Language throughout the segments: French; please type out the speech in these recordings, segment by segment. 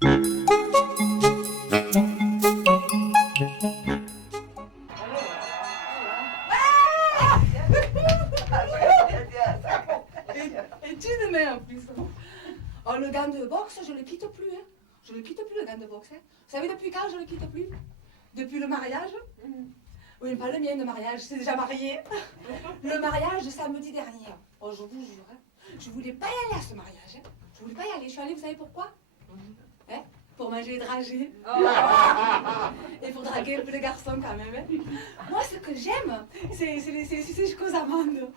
Et tu de main en plus. Oh, le gant de boxe, je le quitte plus. Hein. Je le quitte plus, le gant de boxe. Hein. Vous savez depuis quand je le quitte plus? Depuis le mariage? Oui, mais pas le mien de mariage, c'est déjà marié. Le mariage de samedi dernier. Oh, je vous jure, hein, je voulais pas y aller à ce mariage. Hein. Je voulais pas y aller. Je suis allée, vous savez pourquoi? Hein? Pour manger et drager. Oh. Et pour draguer un peu les garçons quand même. Hein. Moi, ce que j'aime, c'est les sucer jusqu'aux amandes.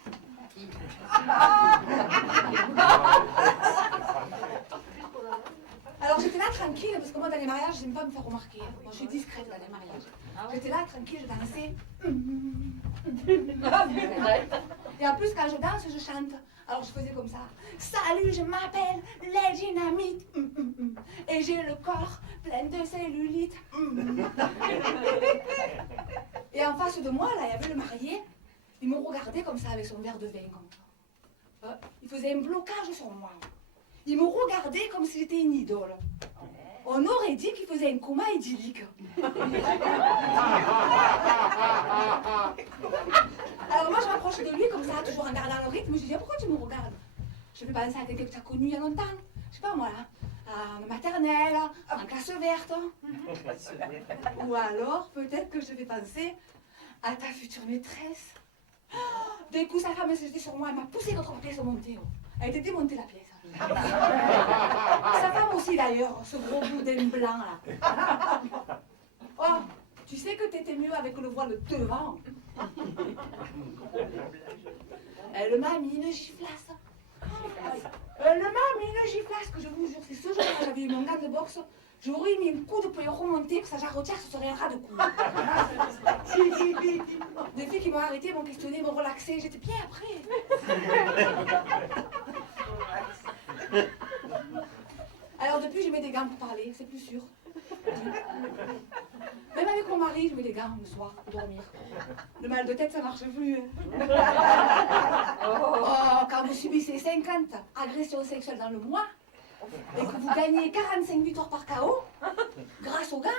Alors j'étais là tranquille, parce que moi dans les mariages, j'aime pas me faire remarquer. Hein. Moi je suis discrète dans les mariages. J'étais là tranquille, je dansais. Et en plus quand je danse, je chante. Alors je faisais comme ça. Salut, je m'appelle les Dynamites. Et j'ai le corps plein de cellulite. Et en face de moi, là, il y avait le marié. Il me regardait comme ça avec son verre de vin. Comme ça. Il faisait un blocage sur moi. Il me regardait comme si j'étais une idole. On aurait dit qu'il faisait un coma idyllique. Alors moi je m'approche de lui comme ça, toujours en gardant le rythme. Je lui dis pourquoi tu me regardes? Je fais penser à quelqu'un que tu as connu il y a longtemps. Je sais pas moi là, en maternelle, en classe verte. Ou alors peut-être que je vais penser à ta future maîtresse. D'un coup sa femme s'est jetée sur moi, elle m'a poussé contre la pièce montée. Elle était démontée la pièce. Sa femme aussi d'ailleurs, ce gros boudin blanc là. Oh, tu sais que t'étais mieux avec le voile devant. Elle m'a mis une giflasse. Elle m'a mis une giflasse que je vous jure, c'est ce jour-là que j'avais eu mon gant de boxe. J'aurais mis un coup de poing remonté, que sa jarretière, ce serait un ras de cou. Des filles qui m'ont arrêté, m'ont questionné, m'ont relaxé, j'étais bien après. Alors depuis, je mets des gants pour parler, c'est plus sûr. Même avec mon mari, je mets des gants le soir pour dormir. Le mal de tête, ça marche plus. Oh, quand vous subissez 50 agressions sexuelles dans le mois, et que vous gagnez 45 victoires par KO, grâce aux gants.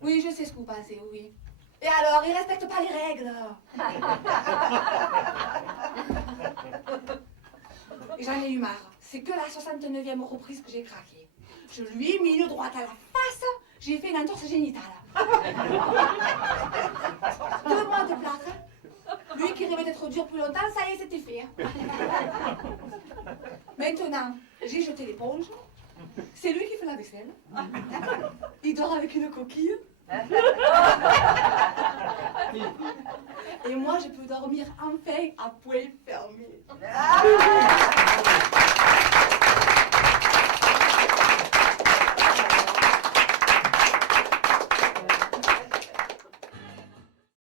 Oui, je sais ce que vous pensez, oui. Et alors, ils respectent pas les règles. Et j'en ai eu marre. C'est que la 69e reprise que j'ai craqué. Je lui ai mis une droite à la face, j'ai fait une entorse génitale. 2 mois de plâtre. Lui qui rêvait d'être dur plus longtemps, ça y est, c'était fait. Maintenant, j'ai jeté l'éponge. C'est lui qui fait la vaisselle. Il dort avec une coquille. Et moi, je peux dormir enfin à poil